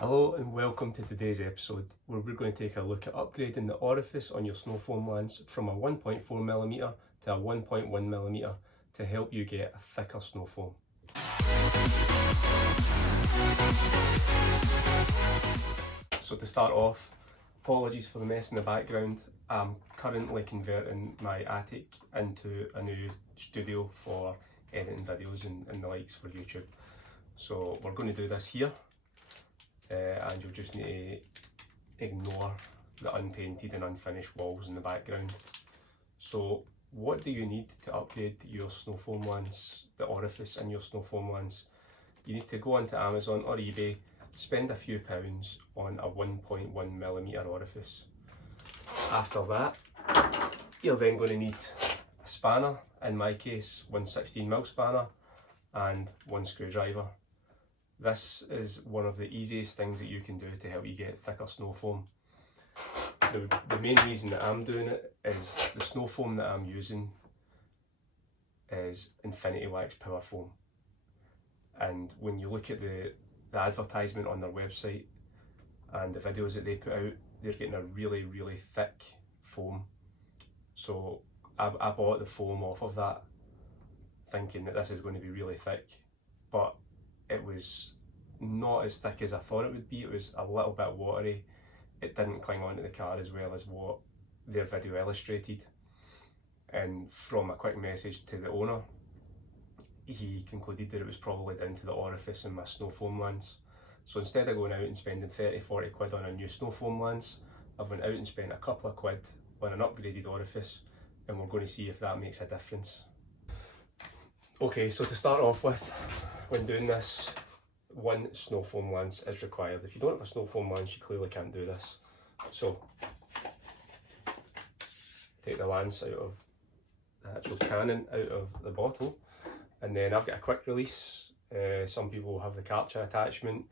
Hello and welcome to today's episode where we're going to take a look at upgrading the orifice on your snow foam lens from a 1.4mm to a 1.1mm to help you get a thicker snow foam. So to start off, apologies for the mess in the background. I'm currently converting my attic into a new studio for editing videos and the likes for YouTube. So we're going to do this here. And you'll just need to ignore the unpainted and unfinished walls in the background. So what do you need to upgrade your snow foam lens, the orifice in your snow foam lens? You need to go onto Amazon or eBay, spend a few pounds on a 1.1mm orifice. After that, you're then going to need a spanner, in my case 1/16mm spanner, and one screwdriver. This is one of the easiest things that you can do to help you get thicker snow foam. The main reason that I'm doing it is the snow foam that I'm using is Infinity Wax Power Foam. And when you look at the advertisement on their website and the videos that they put out, they're getting a really, really thick foam. So I bought the foam off of that thinking that this is going to be really thick, but it was not as thick as I thought it would be. It was a little bit watery. It didn't cling onto the car as well as what their video illustrated. And from a quick message to the owner, he concluded that it was probably down to the orifice in my snow foam lens. So instead of going out and spending 30-40 quid on a new snow foam lens, I've went out and spent a couple of quid on an upgraded orifice, and we're going to see if that makes a difference. Okay, so to start off with, when doing this, one snow foam lens is required. If you don't have a snow foam lens, you clearly can't do this. So take the lens out of the actual cannon out of the bottle, and then I've got a quick release. Some people have the Karcher attachment.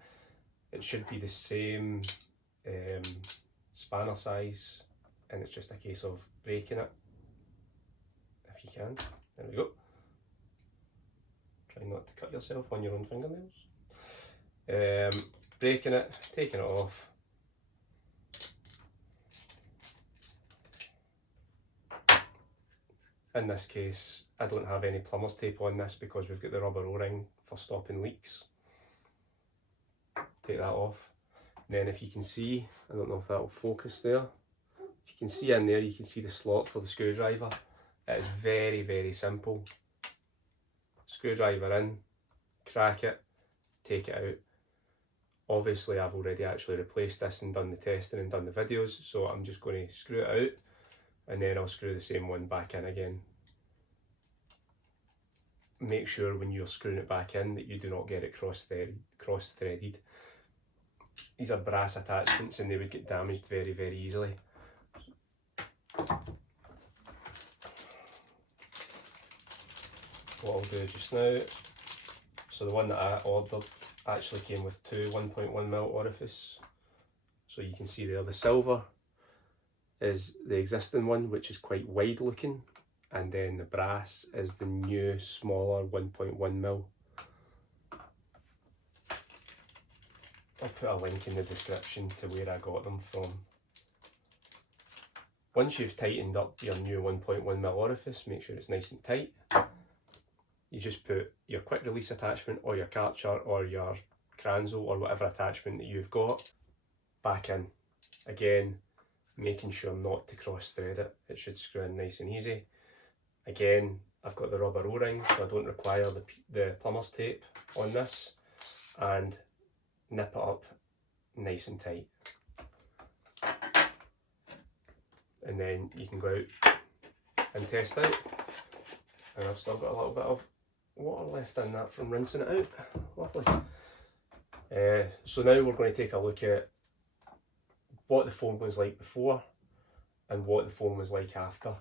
It should be the same spanner size, and it's just a case of breaking it if you can. There we go. Try not to cut yourself on your own fingernails. Breaking it, taking it off. In this case, I don't have any plumber's tape on this because we've got the rubber O-ring for stopping leaks. Take that off. And then if you can see, I don't know if that will focus there. If you can see in there, you can see the slot for the screwdriver. It is very, very simple. Screwdriver in, crack it, take it out. Obviously I've already actually replaced this and done the testing and done the videos, so I'm just going to screw it out and then I'll screw the same one back in again. Make sure when you're screwing it back in that you do not get it cross-threaded. These are brass attachments and they would get damaged very, very easily. What I'll do just now, so the one that I ordered actually came with two 1.1mm orifice. So you can see there the silver is the existing one, which is quite wide looking, and then the brass is the new smaller 1.1mm. I'll put a link in the description to where I got them from. Once you've tightened up your new 1.1mm orifice, make sure it's nice and tight. You just put your quick release attachment or your Karcher or your Kranzo or whatever attachment that you've got back in. Again, making sure not to cross thread it. It should screw in nice and easy. Again, I've got the rubber O-ring, so I don't require the plumber's tape on this, and nip it up nice and tight. And then you can go out and test out. And I've still got a little bit of water left in that from rinsing it out. Lovely. So now we're going to take a look at what the foam was like before and what the foam was like after.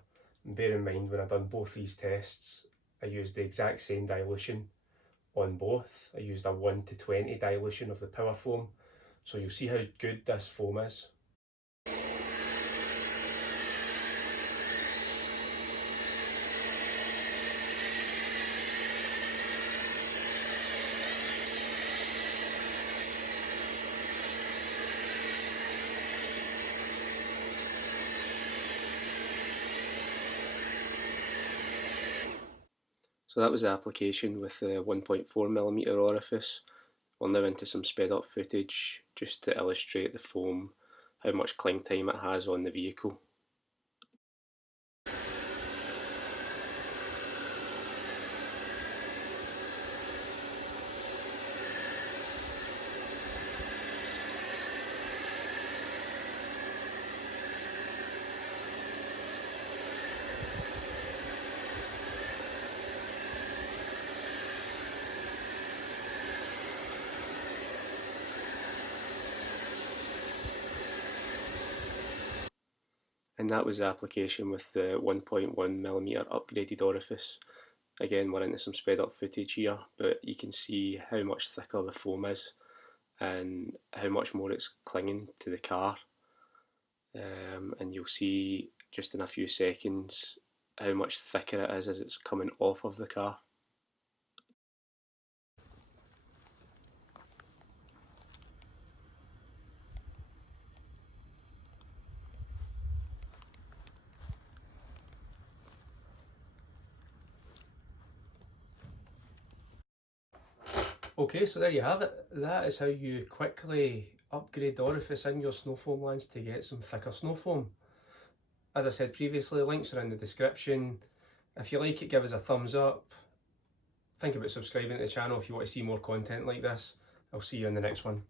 And bear in mind, when I've done both these tests, I used the exact same dilution on both. I used a 1:20 dilution of the power foam. So you'll see how good this foam is. So that was the application with the 1.4mm orifice. We're now into some sped up footage just to illustrate the foam, how much cling time it has on the vehicle. And that was the application with the 1.1mm upgraded orifice. Again, we're into some sped up footage here, but you can see how much thicker the foam is and how much more it's clinging to the car. And you'll see just in a few seconds how much thicker it is as it's coming off of the car. Okay, so there you have it. That is how you quickly upgrade the orifice in your snow foam lens to get some thicker snow foam. As I said previously, links are in the description. If you like it, give us a thumbs up. Think about subscribing to the channel if you want to see more content like this. I'll see you in the next one.